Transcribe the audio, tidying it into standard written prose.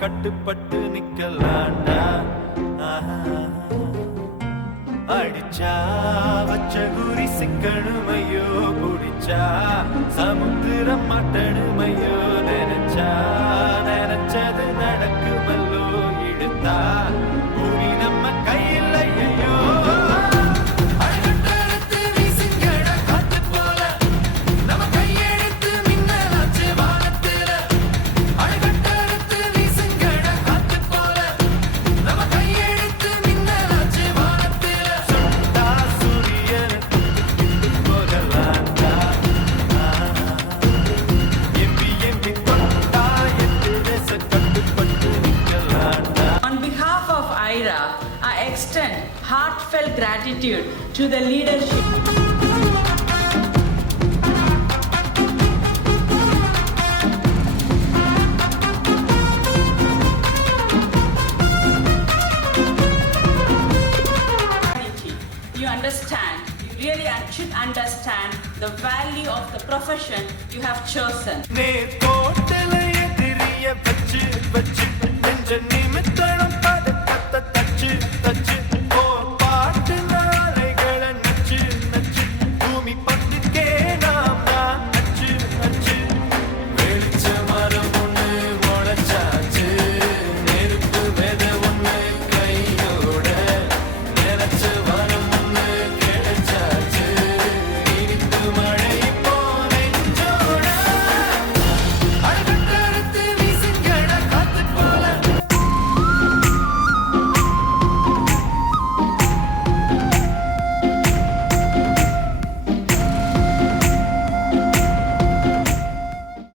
கட்டுப்பட்டு நிக்கலாண்டா. அடிச்சா வச்ச குறி சிக்கணுமையோ, குடிச்சா சமுத்திரம் மாட்டணுமையோ, நினைச்சா நினைச்சது நடக்குமல்லோ, இழுத்தா பூமி நம்ம கையில் ஐயோ. I extend heartfelt gratitude to the leadership. You understand, you really should understand the value of the profession you have chosen. Ne totale ediriye vach vach nenja nimittanam